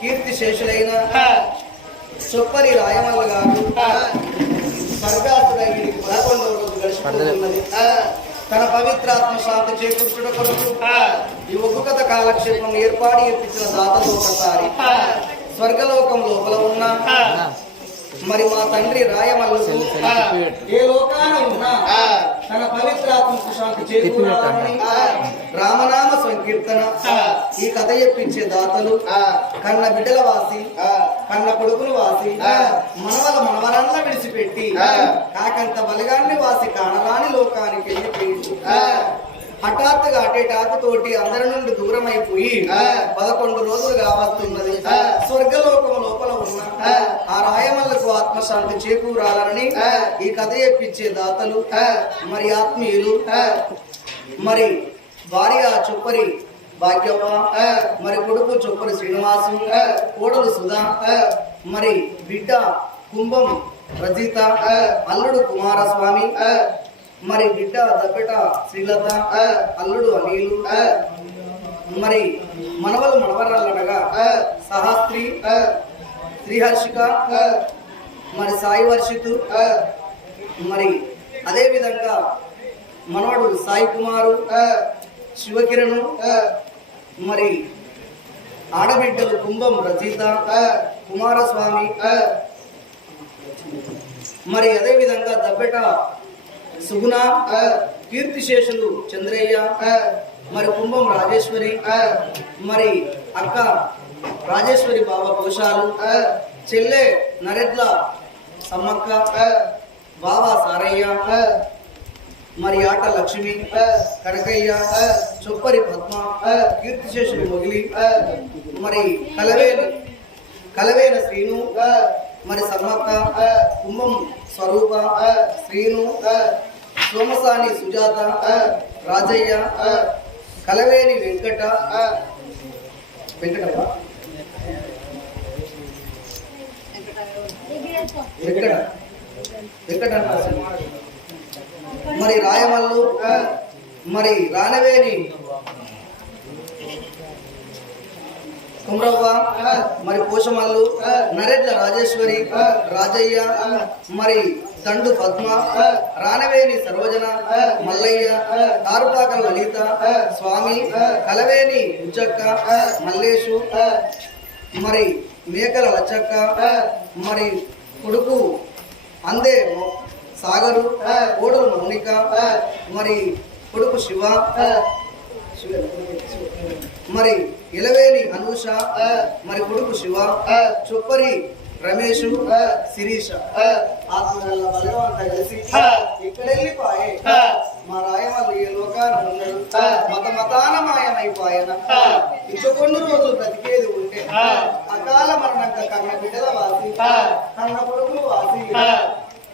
కీర్తి శేషులైన చొప్పరి రాయమల్ల గారు స్వర్గాసుడై వీరికి పదకొండవ రోజు గడిచిపోతున్నది తన పవిత్రాత్మ శాంతి చేకూర్చుట కొరకు ఈ కథ కాలక్షేపం ఏర్పాటు చేపించిన దాతలు ఒకసారి. స్వర్గలోకం లోపల ఉన్న మరి మా తండ్రి రాయమల్లుకు ఏ లోకాన ఉన్నా తన పవిత్రాత్మకు శాంతి చేకూరాలని రామనామ సంకీర్తన ఈ కథ చెప్పించే దాతలు కన్న బిడ్డల వాసి కన్న కొడుకులు వాసి మనవల మనవరాళ్ళ విడిచిపెట్టి కాకంత బలగాన్ని వాసి కానరాని లోకానికి వెళ్ళిపోయింది హఠాత్తుగా అటేటాకు తోటి అందరి నుండి దూరం అయిపోయి పదకొండు రోజులుగా వస్తున్నది స్వర్గలోకం లోపల ఉన్న ఆ. రాయమల్లకు ఆత్మశాంతి చేకూరాలని ఈ కథ చెప్పించే దాతలు మరి ఆత్మీయులు మరి భార్య చొప్పరి భాగ్యవ్వ మరి కొడుకు చొప్పరి శ్రీనివాసు కోడలు సుధా మరి బిడ్డ కుంభం రజిత అల్లుడు కుమారస్వామి మరి బిడ్డ దప్పెట శ్రీలత అల్లుడు అనిలు మరి మనవలు మనవరాలనగా సహాస్త్రి శ్రీహర్షిక మరి సాయి వర్షితు మరి అదే విధంగా మనవడు సాయి కుమారు శివకిరణు మరి ఆడబిడ్డలు కుంభం రచయిత కుమారస్వామి మరి అదే విధంగా దబ్బెట సుగుణ కీర్తిశేషులు చంద్రయ్య మరి కుంభం రాజేశ్వరి మరి అక్క రాజేశ్వరి బాబా కోశాలు చెల్లె నరెడ్ల సమ్మక్క బాబా సారయ్య మరి ఆట లక్ష్మి కనకయ్య చొప్పరి పద్మ కీర్తిశేషులు మొగిలి మరి కలవేలు కలవేల శ్రీను మరి సమ్మక్క కుంభం స్వరూప శ్రీను సోమసాని సుజాత రాజయ్య కలవేని వెంకట వెంకటప్ప వెంకట వెంకట మరి రాయమల్లు మరి రానవేని కుమ్రవ్వ మరి పోషమల్లు నరెడ్ల రాజేశ్వరి రాజయ్య మరి దండు పద్మ రానవేని సర్వజన మల్లయ్య తారుపాక లలిత స్వామి కలవేని ఉచ్చక్క మల్లేషు మరి మేకల లచ్చక్క మరి కొడుకు అందే సాగరు కోడలు మౌనిక మరి కొడుకు శివ మరి ఇలవేని అనూష మరి కొడుకు శివ చొప్పరి రమేష్ శిరీష కలిసి మా రాయమల్లి ఏ లోకాన ఉన్నాడు మత మతాన మాయమైపోయన ఇంక కొన్ని రోజులు బ్రతికేది ఉంటే అకాల మరణంగా కన్న బిడ్డల వాసి కన్న కొడుకులు వాసి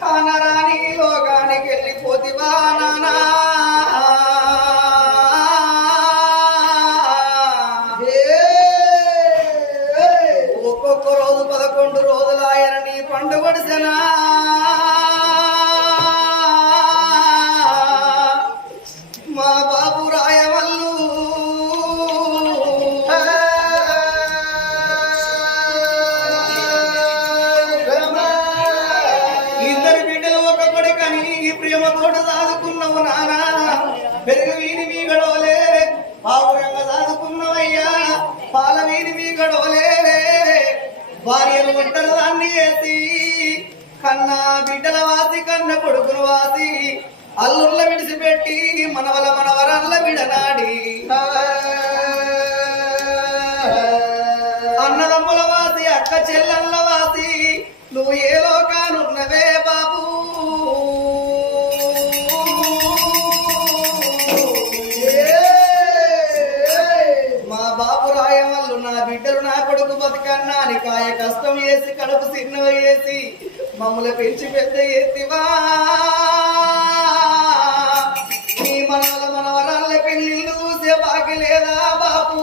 కానరాని భార్యలు వంటలు దాన్ని వేసి కన్నా బిడ్డల వాసి కన్న కొడుకులు వాసి అల్లుళ్ళ విడిచిపెట్టి మనవల మనవరల్ల విడనాడి. అన్నదమ్ముల వాసి అక్క చెల్లెళ్ళ వాసి నువ్వు ఏ లోకానున్నవే బాబు వల్ల నా బిడ్డలు నా కొడుకు బతుకన్నా కాయ కష్టం వేసి కడుపు సిన్నవ వేసి మమ్మల్ని పెంచి పెద్ద ఎత్తివా. నీ మనవల మనవరాళ్ళ పెళ్ళిళ్ళు చూసే బాకి లేదా బాపు?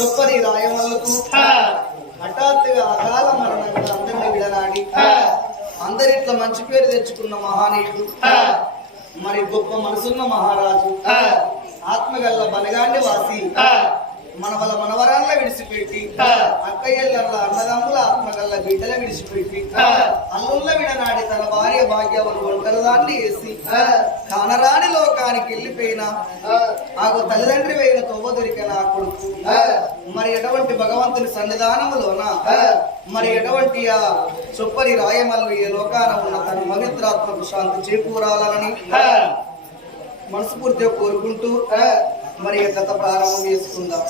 తుప్పని రాయమల్లకు హఠాత్తుగా అకాల మరణంగా అందరిని విడనాడి అందరి ఇట్లా మంచి పేరు తెచ్చుకున్న మహానీయుడు మరి గొప్ప మనసున్న మహారాజు ఆత్మగల్ల బలగాన్ని వాసి మనవల మనవరాళ్ళ విడిచిపెట్టి అక్కయ్యల అన్నదమ్ముల ఆత్మగల్ల బిడ్డల విడిచిపెట్టి అల్లుళ్ళ విడనాడి తన భార్య భాగ్యవలు ఒంటరిదాన్ని వేసి కానరాని లోకానికి వెళ్ళిపోయిన ఆకు తల్లిదండ్రి వేయిన తొవ్వ దొరికిన కొడుకు మరి ఎటువంటి భగవంతుని సన్నిధానములోన? మరి ఎటువంటి ఆ చొప్పరి రాయమల్లు లోకాన ఉన్న తన పవిత్రాత్మకు శాంతి చేకూరాలని మనస్ఫూర్తిగా కోరుకుంటూ మరి గత ప్రారంభం చేసుకుందాం?